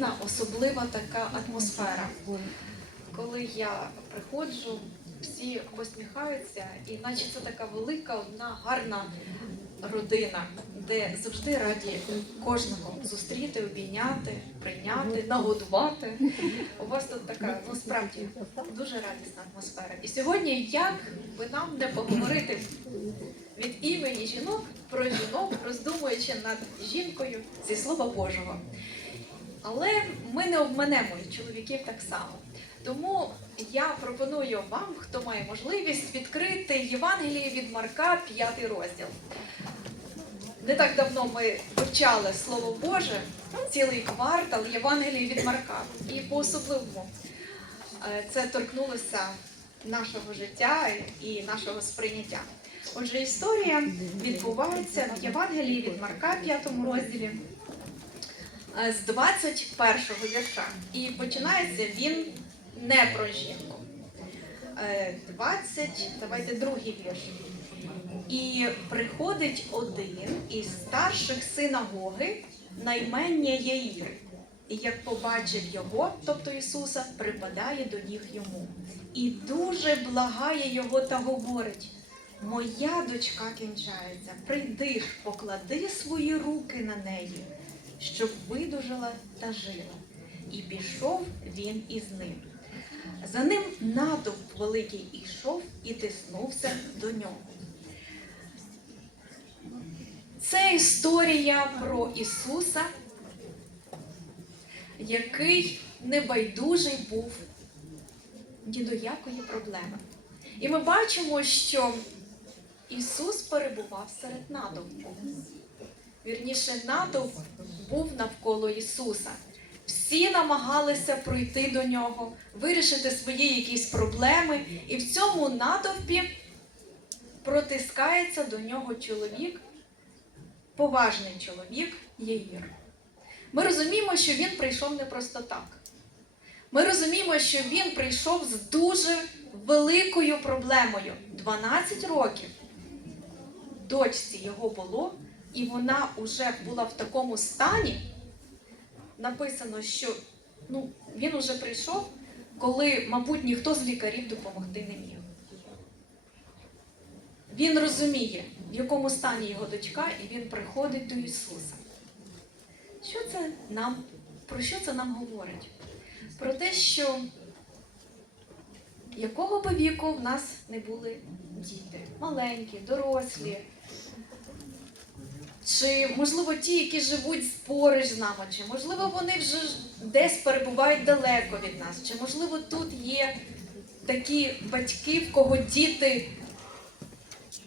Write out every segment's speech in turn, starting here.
спокійна, особлива така атмосфера. Коли я приходжу, всі посміхаються, і наче це така велика, одна гарна родина, де завжди раді кожного зустріти, обійняти, прийняти, нагодувати. У вас тут така ну справді дуже радісна атмосфера. І сьогодні, як би нам не поговорити від імені жінок про жінок, роздумуючи над жінкою зі слова Божого. Але ми не обманемо і чоловіків так само. Тому я пропоную вам, хто має можливість, відкрити Євангеліє від Марка, п'ятий розділ. Не так давно ми вивчали Слово Боже, цілий квартал Євангелії від Марка. І по-особливому е, це торкнулося нашого життя і нашого сприйняття. Отже, історія відбувається в Євангелії від Марка, п'ятому розділі, з 21-го вірша. І починається він не про жінку. Е, 20, давайте другий вірш. І приходить один із старших синагоги на імення Яїр. І як побачив його, тобто Ісуса, припадає до ніг йому. І дуже благає його та говорить: Моя дочка кінчається, прийди ж, поклади свої руки на неї, щоб видужала та жила. І пішов він із ним. За ним натовп великий ішов і тиснувся до нього. Це історія про Ісуса, який небайдужий був ні до якої проблеми. І ми бачимо, що Ісус перебував серед натовпу. Вірніше, натовп був навколо Ісуса. Всі намагалися пройти до нього, вирішити свої якісь проблеми, і в цьому натовпі протискається до нього чоловік, поважний чоловік Єгір. Ми розуміємо, що він прийшов не просто так. Ми розуміємо, що він прийшов з дуже великою проблемою. 12 років дочці його було, і вона вже була в такому стані. Написано, що ну, він уже прийшов, коли, мабуть, ніхто з лікарів допомогти не міг. Він розуміє, в якому стані його дочка, і він приходить до Ісуса. Що це нам, про що це нам говорить? Про те, що якого би віку в нас не були діти, маленькі, дорослі, чи, можливо, ті, які живуть поруч з нами, чи можливо вони вже десь перебувають далеко від нас, чи можливо тут є такі батьки, в кого діти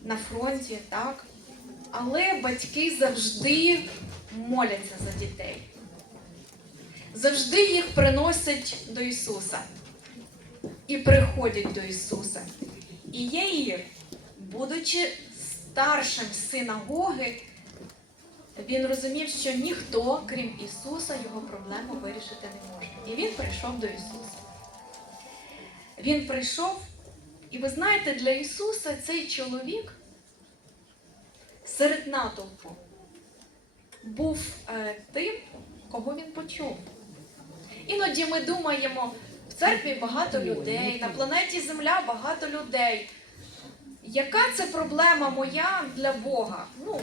на фронті, так? Але батьки завжди моляться за дітей. Завжди їх приносять до Ісуса і приходять до Ісуса. І Яїр, будучи старшим синагоги, він розумів, що ніхто, крім Ісуса, його проблему вирішити не може. І він прийшов до Ісуса. Він прийшов, і ви знаєте, для Ісуса цей чоловік серед натовпу був е, тим, кого він почув. Іноді ми думаємо, в церкві багато людей, на планеті Земля багато людей. Яка це проблема моя для Бога? Ну,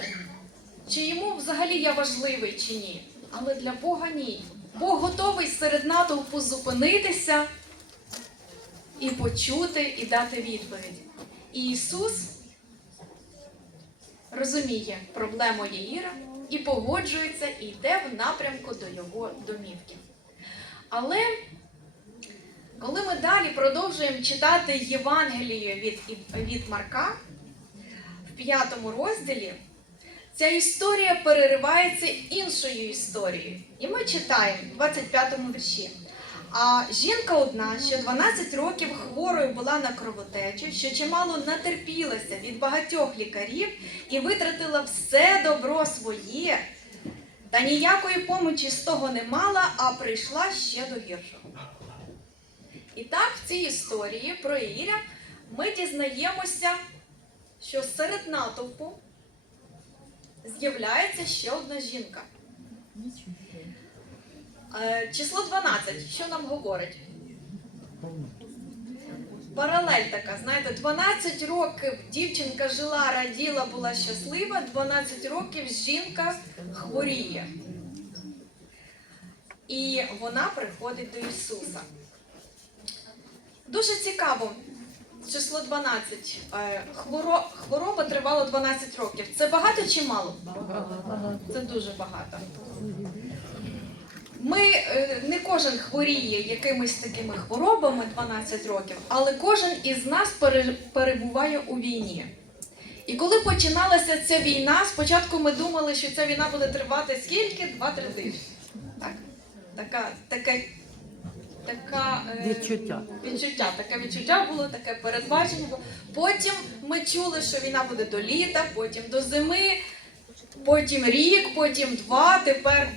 чи йому взагалі я важливий чи ні? Але для Бога ні. Бог готовий серед натовпу зупинитися і почути, і дати відповідь. І Ісус розуміє проблему Яїра і погоджується і йде в напрямку до його домівки. Але коли ми далі продовжуємо читати Євангеліє від, від Марка в п'ятому розділі, ця історія переривається іншою історією. І ми читаємо в 25-му вірші. А жінка одна, що 12 років хворою була на кровотечу, що чимало натерпілася від багатьох лікарів і витратила все добро своє, та ніякої помочі з того не мала, а прийшла ще до гіршого. І так, в цій історії про Іря ми дізнаємося, що серед натовпу з'являється ще одна жінка. Е, Число 12, що нам говорить? Паралель така, знаєте, 12 років дівчинка жила, раділа, була щаслива, 12 років жінка хворіє. І вона приходить до Ісуса. Дуже цікаво, число 12. Е, Хворо, хвороба тривала 12 років. Це багато чи мало? Це дуже багато. Ми е, не кожен хворіє якимись такими хворобами 12 років, але кожен із нас перебуває у війні. І коли починалася ця війна, спочатку ми думали, що ця війна буде тривати скільки? 2-3 тижні. Так. Така, таке, така, е, Відчуття. відчуття. Таке відчуття було, таке передбачення було. Потім ми чули, що війна буде до літа, потім до зими, потім рік, потім два, тепер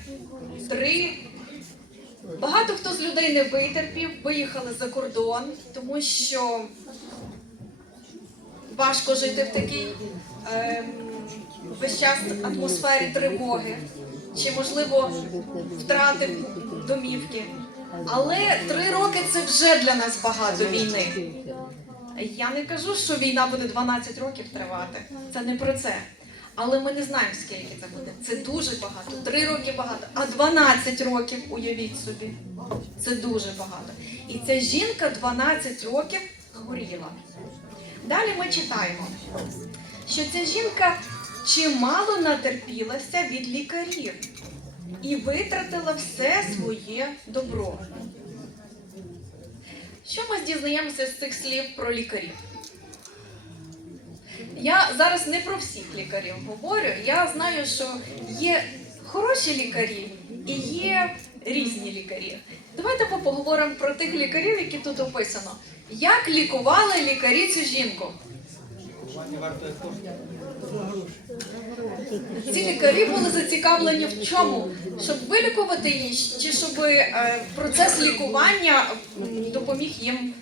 три. Багато хто з людей не витерпів, виїхали за кордон, тому що важко жити в такій ем, весь час атмосфері тривоги, чи можливо втрати домівки. Але три роки це вже для нас багато війни. Я не кажу, що війна буде 12 років тривати. Це не про це. Але ми не знаємо, скільки це буде. Це дуже багато. Три роки багато, а 12 років, уявіть собі. Це дуже багато. І ця жінка 12 років хворіла. Далі ми читаємо, що ця жінка чимало натерпілася від лікарів і витратила все своє добро. Що ми дізнаємося з цих слів про лікарів? Я зараз не про всіх лікарів говорю. Я знаю, що є хороші лікарі і є різні лікарі. Давайте поговоримо про тих лікарів, які тут описано. Як лікували лікарі цю жінку? Ці лікарі були зацікавлені в чому? Щоб вилікувати її, чи щоб е, процес лікування допоміг їм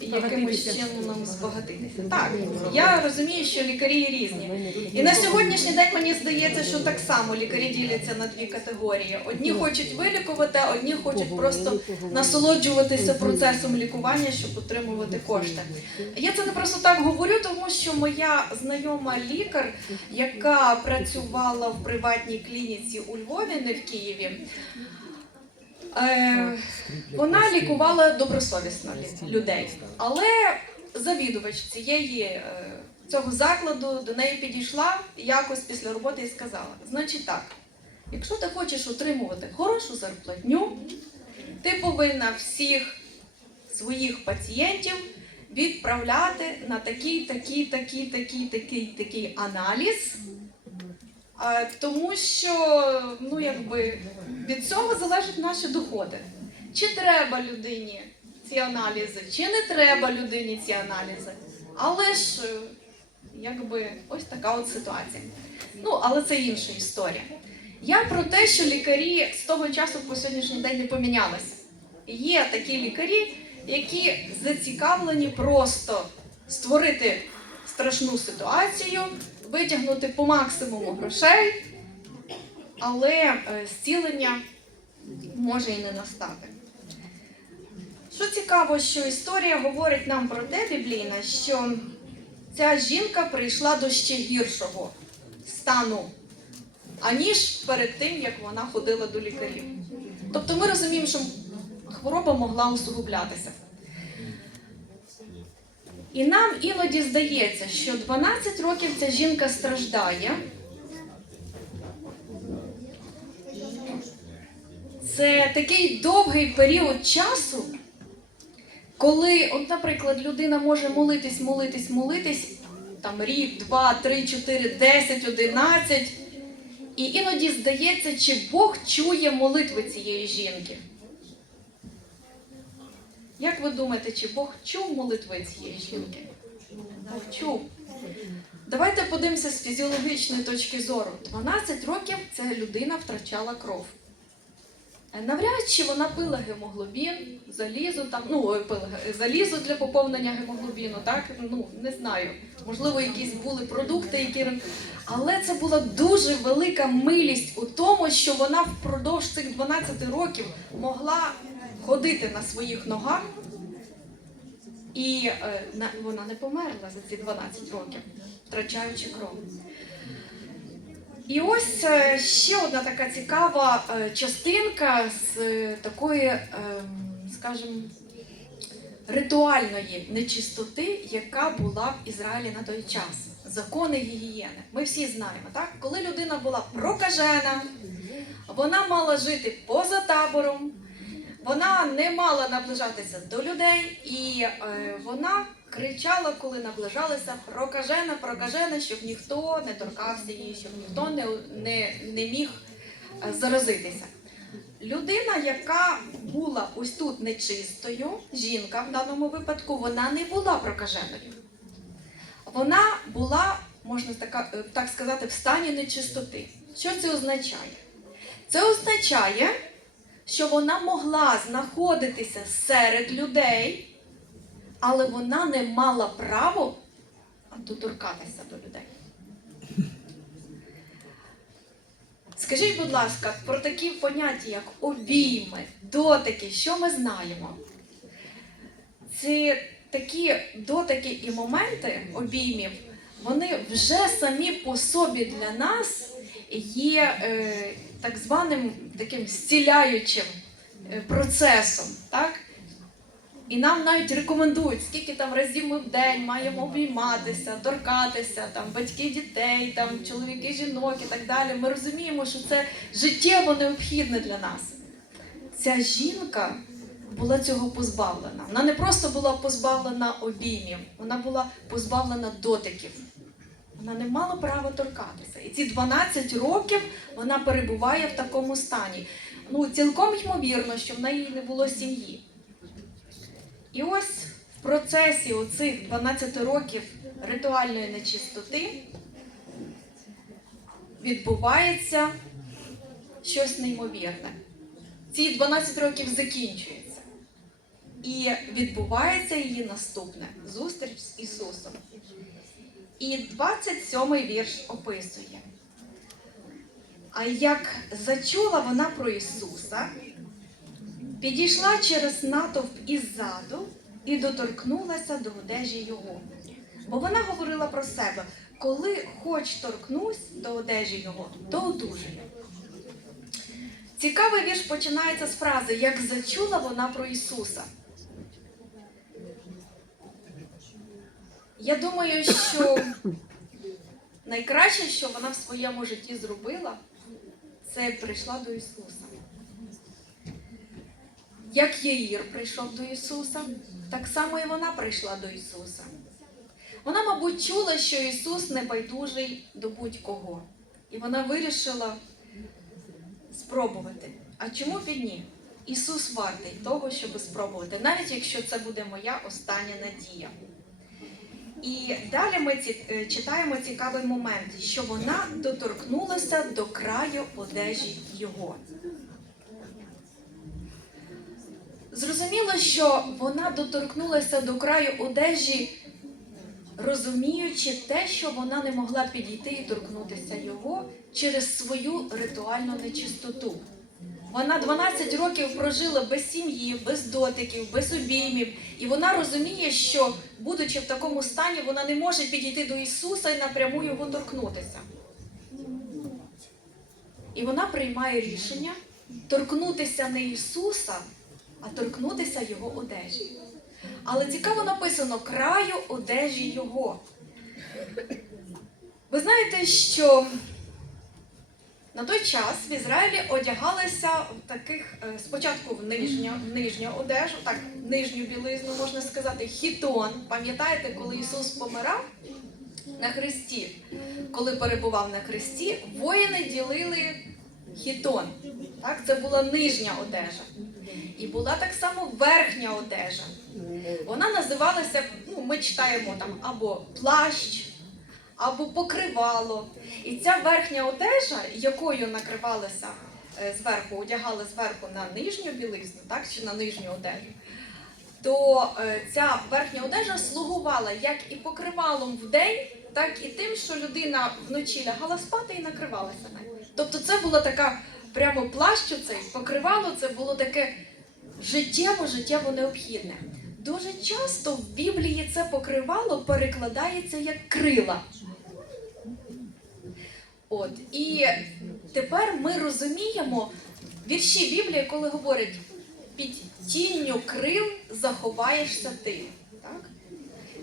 якимось чином збагатитися. Так, я розумію, що лікарі різні. І на сьогоднішній день мені здається, що так само лікарі діляться на дві категорії: одні хочуть вилікувати, а одні хочуть просто насолоджуватися процесом лікування, щоб отримувати кошти. Я це не просто так говорю, тому що моя знайома лікар, яка працювала в приватній клініці у Львові, не в Києві. Е, вона лікувала добросовісно людей, але завідувач цієї е, цього закладу до неї підійшла якось після роботи і сказала: значить так, якщо ти хочеш отримувати хорошу зарплатню, ти повинна всіх своїх пацієнтів відправляти на такий, такий, такий, такий, такий, такий аналіз. Тому що ну, якби, від цього залежать наші доходи. Чи треба людині ці аналізи, чи не треба людині ці аналізи. Але ж е, якби ось така от ситуація. Ну, але це інша історія. Я про те, що лікарі з того часу по сьогоднішній день не помінялися. Є такі лікарі, які зацікавлені просто створити страшну ситуацію, витягнути по максимуму грошей, але е, зцілення може і не настати. Що цікаво, що історія говорить нам про те, біблійна, що ця жінка прийшла до ще гіршого стану, аніж перед тим, як вона ходила до лікарів. Тобто ми розуміємо, що хвороба могла усугублятися. І нам іноді здається, що 12 років ця жінка страждає. Це такий довгий період часу, коли, от, наприклад, людина може молитись, молитись, молитись там рік, два, три, чотири, десять, одинадцять. І іноді здається, чи Бог чує молитви цієї жінки. Як ви думаєте, чи Бог чув молитви цієї жінки? Бог чув. Давайте подивимося з фізіологічної точки зору. 12 років ця людина втрачала кров. Е, Навряд чи вона пила гемоглобін, залізо там, ну пила залізо для поповнення гемоглобіну, так? Ну не знаю. Можливо, якісь були продукти, які але це була дуже велика милість у тому, що вона впродовж цих 12 років могла ходити на своїх ногах, і е, вона не померла за ці 12 років, втрачаючи кров. І ось е, ще одна така цікава е, частинка з такої, ем, скажімо, ритуальної нечистоти, яка була в Ізраїлі на той час. Закони гігієни. Ми всі знаємо, так? Коли людина була прокажена, вона мала жити поза табором, вона не мала наближатися до людей, і е, вона кричала, коли наближалися прокажена, прокажена, щоб ніхто не торкався її, щоб ніхто не, не, не міг е, заразитися. Людина, яка була ось тут нечистою, жінка в даному випадку, вона не була прокаженою. Вона була, можна така, е, так сказати, в стані нечистоти. Що це означає? Це означає, що вона могла знаходитися серед людей, але вона не мала права доторкатися до людей. Скажіть, будь ласка, про такі поняття, як обійми, дотики, що ми знаємо? Ці такі дотики і моменти обіймів, вони вже самі по собі для нас є е, так званим таким зціляючим е, процесом. Так? І нам навіть рекомендують, скільки там разів ми в день маємо обійматися, торкатися, там батьки дітей, там чоловіки, жінок і так далі. Ми розуміємо, що це життєво необхідне для нас. Ця жінка була цього позбавлена. Вона не просто була позбавлена обіймів, вона була позбавлена дотиків. Вона не мала права торкатися. І ці 12 років вона перебуває в такому стані. Ну, цілком ймовірно, що в неї не було сім'ї. І ось в процесі оцих 12 років ритуальної нечистоти відбувається щось неймовірне. Ці 12 років закінчуються. І відбувається її наступне зустріч з Ісусом. І 27-й вірш описує. А як зачула вона про Ісуса, підійшла через натовп іззаду і доторкнулася до одежі Його. Бо вона говорила про себе, коли хоч торкнусь до одежі Його, то одужаю. Цікавий вірш починається з фрази Як зачула вона про Ісуса. Я думаю, що найкраще, що вона в своєму житті зробила, це прийшла до Ісуса. Як Єїр прийшов до Ісуса, так само і вона прийшла до Ісуса. Вона, мабуть, чула, що Ісус не байдужий до будь-кого. І вона вирішила спробувати. А чому б і ні? Ісус вартий того, щоб спробувати, навіть якщо це буде моя остання надія. І далі ми ці, е, читаємо цікавий момент, що вона доторкнулася до краю одежі його. Зрозуміло, що вона доторкнулася до краю одежі, розуміючи те, що вона не могла підійти і торкнутися його через свою ритуальну нечистоту. Вона 12 років прожила без сім'ї, без дотиків, без обіймів, і вона розуміє, що, будучи в такому стані, вона не може підійти до Ісуса і напряму його торкнутися. І вона приймає рішення торкнутися не Ісуса, а торкнутися Його одежі. Але цікаво написано краю одежі Його. Ви знаєте, що на той час в Ізраїлі одягалися в таких е, спочатку в нижню, в нижню одежу, так, нижню білизну можна сказати, хітон. Пам'ятаєте, коли Ісус помирав на хресті, коли перебував на хресті, воїни ділили хітон. Так, це була нижня одежа. І була так само верхня одежа. Вона називалася, ну, ми читаємо там або плащ, або покривало. І ця верхня одежа, якою накривалися е, зверху одягали зверху на нижню білизну, так чи на нижню одежу, то е, ця верхня одежа слугувала як і покривалом в день, так і тим, що людина вночі лягала спати і накривалася нею. Тобто це була така прямо плащ цей покривало, це було таке життєво, життєво необхідне. Дуже часто в Біблії це покривало перекладається як крила. От і тепер ми розуміємо вірші Біблії, коли говорять під тінню крил заховаєшся ти. Так?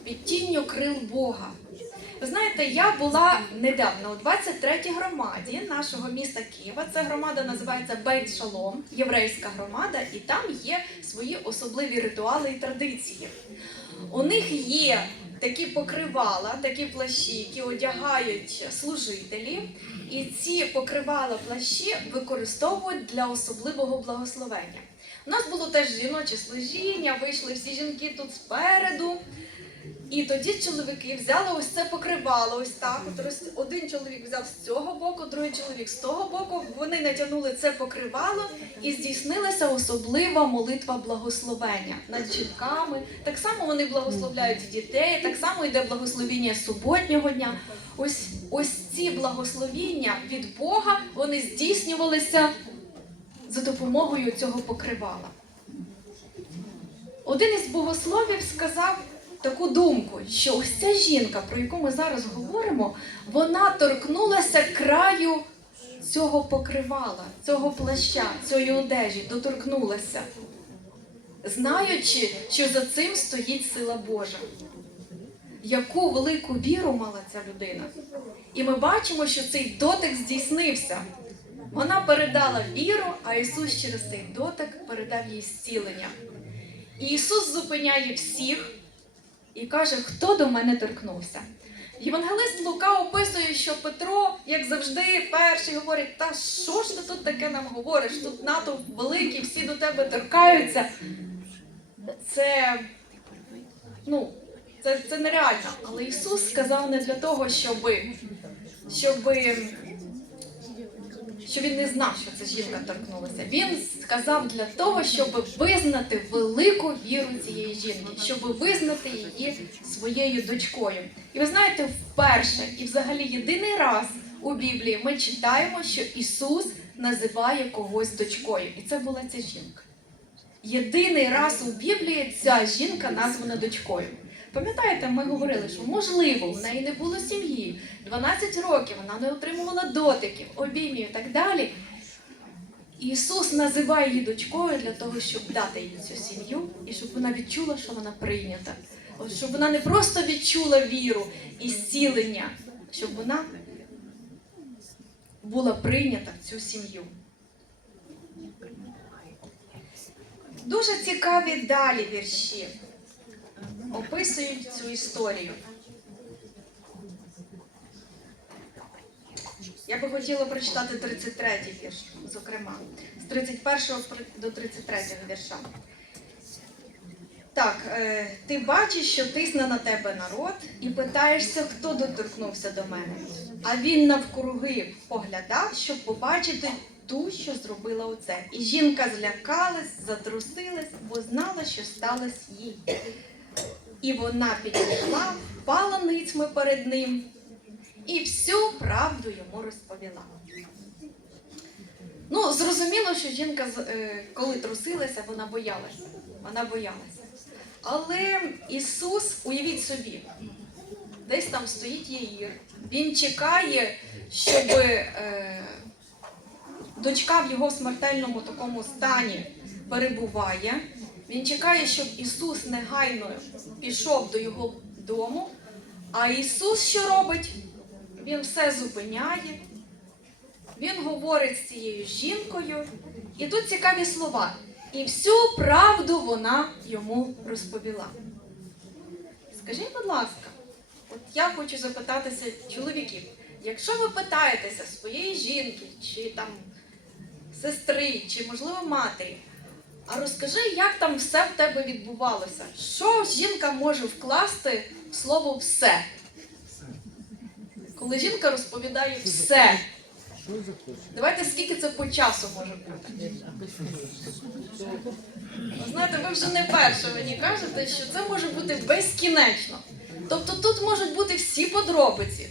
Під тінню крил Бога. Ви знаєте, я була недавно у 23-й громаді нашого міста Києва. Це громада називається Бейт Шалом, єврейська громада, і там є свої особливі ритуали і традиції. У них є такі покривала, такі плащі, які одягають служителі, і ці покривала плащі використовують для особливого благословення. У нас було теж жіноче служіння, вийшли всі жінки тут спереду. І тоді чоловіки взяли ось це покривало, ось так. Один чоловік взяв з цього боку, другий чоловік з того боку. Вони натягнули це покривало і здійснилася особлива молитва благословення над жінками. Так само вони благословляють дітей, так само йде благословіння суботнього дня. Ось ось ці благословіння від Бога вони здійснювалися за допомогою цього покривала. Один із богословів сказав таку думку, що ось ця жінка, про яку ми зараз говоримо, вона торкнулася краю цього покривала, цього плаща, цієї одежі, доторкнулася, знаючи, що за цим стоїть сила Божа. Яку велику віру мала ця людина? І ми бачимо, що цей дотик здійснився. Вона передала віру, а Ісус через цей дотик передав їй зцілення. І Ісус зупиняє всіх і каже, хто до мене торкнувся. Євангелист Лука описує, що Петро, як завжди, перший говорить: Та що ж ти тут таке нам говориш? Тут натовп великий, всі до тебе торкаються. Це, ну, це, це нереально. Але Ісус сказав не для того, щоби, щоби що він не знав, що ця жінка торкнулася. Він сказав для того, щоб визнати велику віру цієї жінки, щоб визнати її своєю дочкою. І ви знаєте, вперше і взагалі єдиний раз у Біблії ми читаємо, що Ісус називає когось дочкою, і це була ця жінка. Єдиний раз у Біблії ця жінка названа дочкою. Пам'ятаєте, ми говорили, що можливо, в неї не було сім'ї, 12 років вона не отримувала дотиків, обіймів і так далі. Ісус називає її дочкою для того, щоб дати їй цю сім'ю і щоб вона відчула, що вона прийнята. От щоб вона не просто відчула віру і зцілення, щоб вона була прийнята в цю сім'ю. Дуже цікаві далі вірші описують цю історію. Я би хотіла прочитати 33-й вірш, зокрема, з 31 до 33 вірша. Так, е, ти бачиш, що тисне на тебе народ, і питаєшся, хто доторкнувся до мене. А він навкруги поглядав, щоб побачити ту, що зробила оце. І жінка злякалась, затрусилась, бо знала, що сталося їй. І вона підійшла, впала ницьми перед ним і всю правду йому розповіла. Ну, зрозуміло, що жінка, е, коли трусилася, вона боялася. Вона боялася. Але Ісус, уявіть собі, десь там стоїть Яїр, він чекає, щоб е, дочка в його смертельному такому стані перебуває. Він чекає, щоб Ісус негайно пішов до його дому. А Ісус що робить? Він все зупиняє. Він говорить з цією жінкою. І тут цікаві слова. І всю правду вона йому розповіла. Скажіть, будь ласка, от я хочу запитатися чоловіків, якщо ви питаєтеся своєї жінки, чи там сестри, чи можливо матері, а розкажи, як там все в тебе відбувалося? Що жінка може вкласти в слово все? Коли жінка розповідає все, Давайте скільки це по часу може бути. Знаєте, ви вже не перше мені кажете, що це може бути безкінечно. Тобто тут можуть бути всі подробиці.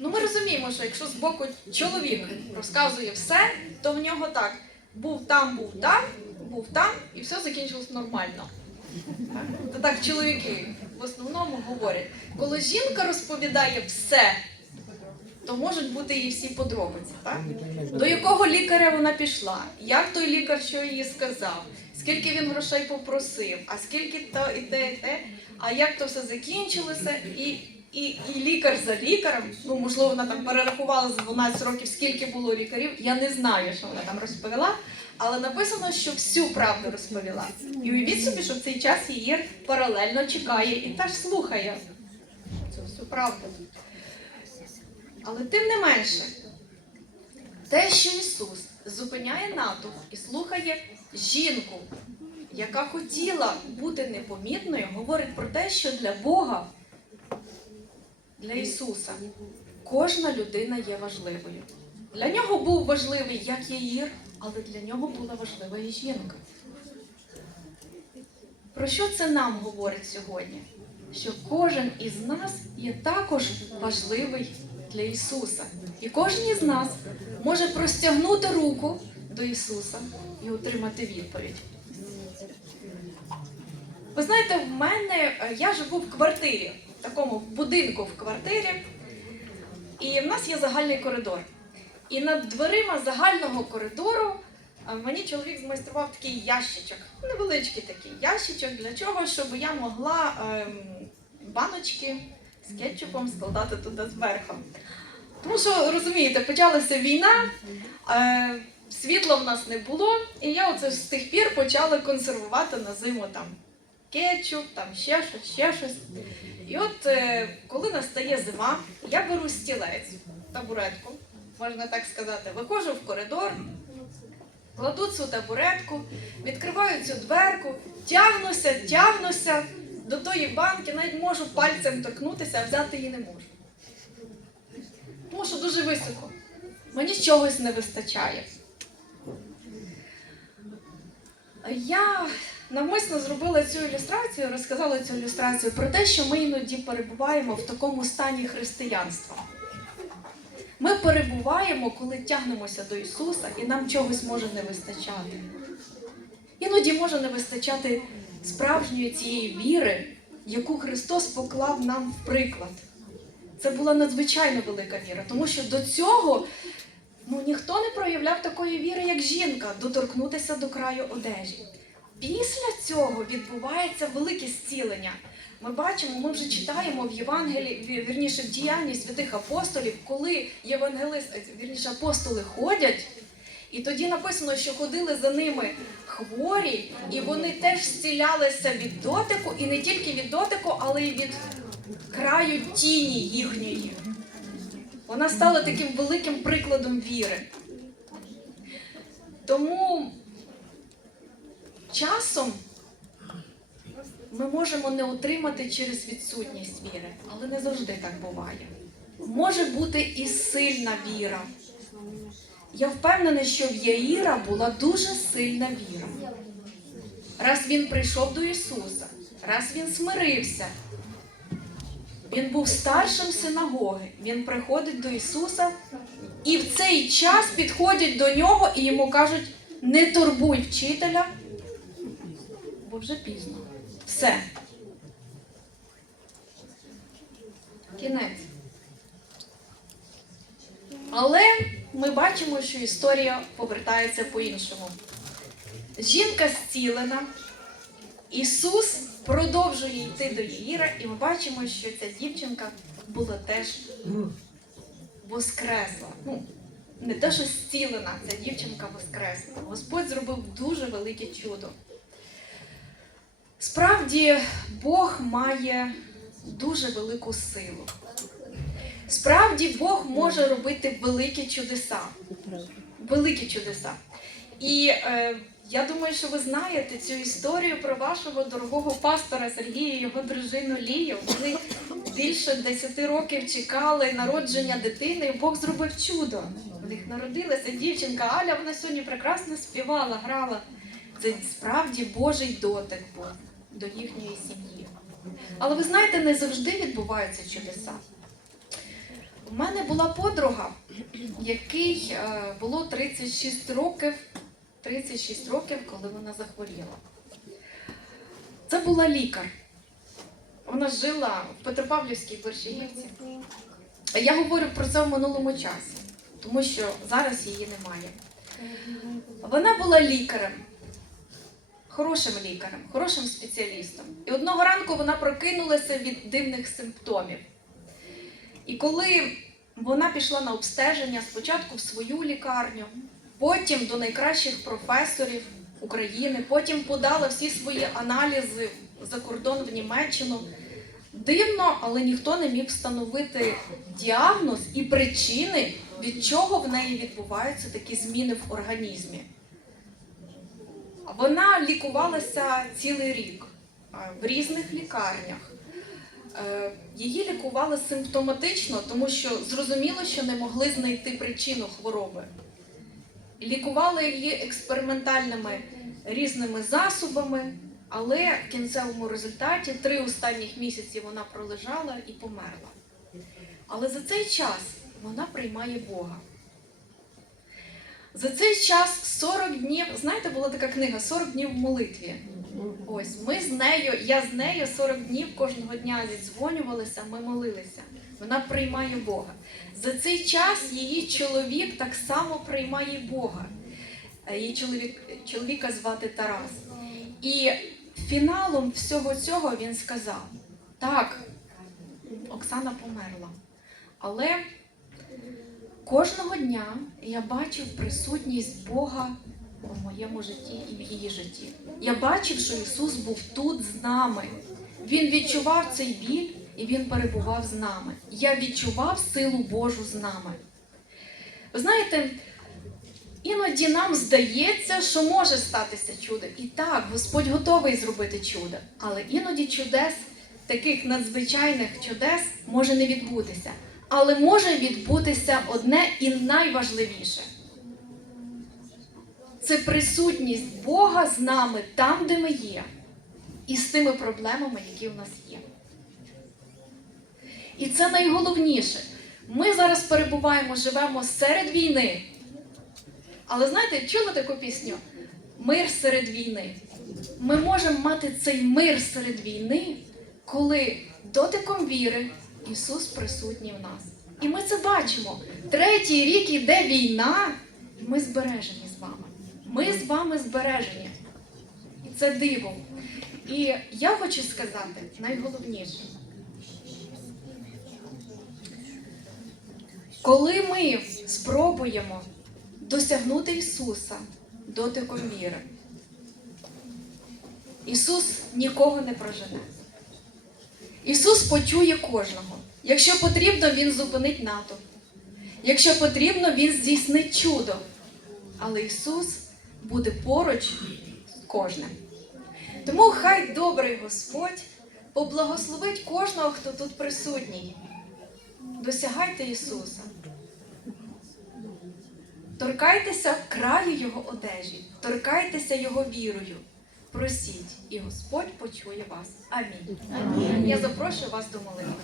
Ну ми розуміємо, що якщо з боку чоловік розказує все, то в нього так був там, був там, був там, і все закінчилось нормально. Так? Так чоловіки в основному говорять. Коли жінка розповідає все, то можуть бути і всі подробиці. Так? До якого лікаря вона пішла? Як той лікар що їй сказав? Скільки він грошей попросив? А скільки то і те, і те? А як то все закінчилося? І, і, і лікар за лікарем, ну можливо, вона там перерахувала за 12 років, скільки було лікарів. Я не знаю, що вона там розповіла, але написано, що всю правду розповіла. І уявіть собі, що в цей час її паралельно чекає і теж слухає цю всю правду. Але тим не менше, те, що Ісус зупиняє натовп і слухає жінку, яка хотіла бути непомітною, говорить про те, що для Бога, для Ісуса, кожна людина є важливою. Для нього був важливий як Яїр, але для нього була важлива і жінка. Про що це нам говорить сьогодні? Що кожен із нас є також важливий для Ісуса. І кожен із нас може простягнути руку до Ісуса і отримати відповідь. Ви знаєте, в мене е, я живу в квартирі, в такому будинку в квартирі, і в нас є загальний коридор. І над дверима загального коридору мені чоловік змайстрував такий ящичок, невеличкий такий ящичок, для чого, щоб я могла ем, баночки з кетчупом складати туди зверху. Тому що розумієте, почалася війна, е, світла в нас не було, і я оце з тих пір почала консервувати на зиму там кетчуп, там ще щось, ще щось. І от е, коли настає зима, я беру стілець, табуретку, можна так сказати, виходжу в коридор, кладу цю табуретку, відкриваю цю дверку, тягнуся, тягнуся до тої банки, навіть можу пальцем торкнутися, а взяти її не можу. Тому що дуже високо. Мені чогось не вистачає. Я навмисно зробила цю ілюстрацію, розказала цю ілюстрацію про те, що ми іноді перебуваємо в такому стані християнства. Ми перебуваємо, коли тягнемося до Ісуса, і нам чогось може не вистачати. Іноді може не вистачати справжньої цієї віри, яку Христос поклав нам в приклад. Це була надзвичайно велика віра, тому що до цього ну, ніхто не проявляв такої віри, як жінка, доторкнутися до краю одежі. Після цього відбувається велике зцілення. Ми бачимо, ми вже читаємо в Євангелії, вірніше в діянні святих апостолів, коли євангелисти, вірніше апостоли ходять, і тоді написано, що ходили за ними хворі, і вони теж зцілялися від дотику, і не тільки від дотику, але й від краю тіні їхньої. Вона стала таким великим прикладом віри. Тому часом ми можемо не отримати через відсутність віри, але не завжди так буває. Може бути і сильна віра. Я впевнена, що в Яїра була дуже сильна віра. Раз він прийшов до Ісуса, раз він смирився, він був старшим синагоги. Він приходить до Ісуса, і в цей час підходять до нього і йому кажуть: не турбуй вчителя, бо вже пізно. Все. Кінець. Але ми бачимо, що історія повертається по-іншому. Жінка зцілена, Ісус продовжує йти до Єїра, і ми бачимо, що ця дівчинка була теж воскресла. Ну, не те, що зцілена, ця дівчинка воскресла. Господь зробив дуже велике чудо. Справді, Бог має дуже велику силу. Справді, Бог може робити великі чудеса. Великі чудеса. І е, я думаю, що ви знаєте цю історію про вашого дорогого пастора Сергія і його дружину Лію. Вони більше 10 років чекали народження дитини, і Бог зробив чудо. В них народилася дівчинка Аля, вона сьогодні прекрасно співала, грала. Це справді Божий дотик був до їхньої сім'ї. Але ви знаєте, не завжди відбуваються чудеса. У мене була подруга, якій е, було 36 років, 36 років, коли вона захворіла. Це була лікар. Вона жила в Петропавлівській Борщаївці. Я говорю про це в минулому часі, тому що зараз її немає. Вона була лікарем, хорошим лікарем, хорошим спеціалістом. І одного ранку вона прокинулася від дивних симптомів. І коли вона пішла на обстеження спочатку в свою лікарню, потім до найкращих професорів України, потім подала всі свої аналізи за кордон в Німеччину. Дивно, але ніхто не міг встановити діагноз і причини, від чого в неї відбуваються такі зміни в організмі. Вона лікувалася цілий рік в різних лікарнях. Е, Її лікували симптоматично, тому що зрозуміло, що не могли знайти причину хвороби. Лікували її експериментальними різними засобами, але в кінцевому результаті три останніх місяці вона пролежала і померла. Але за цей час вона приймає Бога. За цей час 40 днів, знаєте, була така книга 40 днів в молитві. Ось ми з нею, я з нею 40 днів кожного дня зідзвонювалися, ми молилися. Вона приймає Бога. За цей час її чоловік так само приймає Бога. Її чоловік, чоловіка звати Тарас. І фіналом всього цього він сказав: так, Оксана померла. Але кожного дня я бачив присутність Бога у моєму житті і в її житті. Я бачив, що Ісус був тут з нами. Він відчував цей біль і Він перебував з нами. Я відчував силу Божу з нами. Ви знаєте, іноді нам здається, що може статися чудо. І так, Господь готовий зробити чудо. Але іноді чудес, таких надзвичайних чудес, може не відбутися. Але може відбутися одне і найважливіше це присутність Бога з нами там, де ми є, і з тими проблемами, які в нас є. І це найголовніше. Ми зараз перебуваємо, живемо серед війни. Але знаєте, чули таку пісню? Мир серед війни. Ми можемо мати цей мир серед війни, коли дотиком віри Ісус присутній в нас. І ми це бачимо. Третій рік іде війна, і ми збережені з вами. Ми з вами збережені. І це диво. І я хочу сказати найголовніше. Коли ми спробуємо досягнути Ісуса дотиком віри, Ісус нікого не прожене. Ісус почує кожного. Якщо потрібно, Він зупинить натовп. Якщо потрібно, Він здійснить чудо. Але Ісус буде поруч кожним. Тому хай добрий Господь поблагословить кожного, хто тут присутній. Досягайте Ісуса. Торкайтеся краю Його одежі, торкайтеся Його вірою. Просіть, і Господь почує вас. Амінь. Амінь. Я запрошую вас до молитви.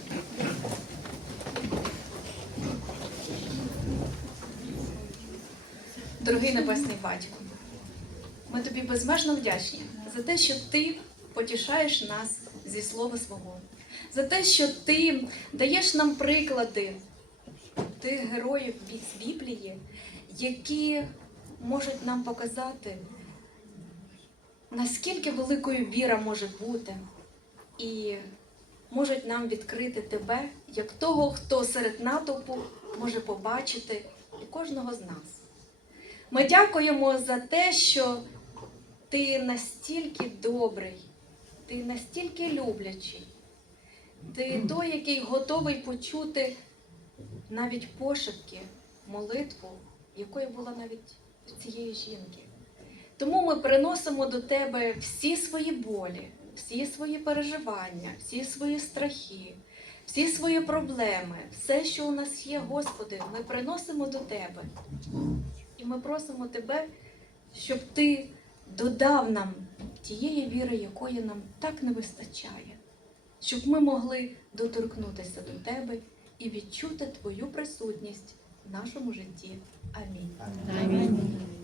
Дорогий Небесний Батько, ми тобі безмежно вдячні за те, що ти потішаєш нас зі слова свого, за те, що ти даєш нам приклади тих героїв з Біблії, які можуть нам показати, наскільки великою віра може бути, і можуть нам відкрити тебе як того, хто серед натовпу може побачити і кожного з нас. Ми дякуємо за те, що ти настільки добрий, ти настільки люблячий, ти той, який готовий почути навіть пошепки, молитву, якою була навіть цієї жінки. Тому ми приносимо до тебе всі свої болі, всі свої переживання, всі свої страхи, всі свої проблеми, все, що у нас є, Господи, ми приносимо до Тебе. І ми просимо Тебе, щоб Ти додав нам тієї віри, якої нам так не вистачає, щоб ми могли доторкнутися до Тебе і відчути Твою присутність в нашому житті. Амінь. Амінь.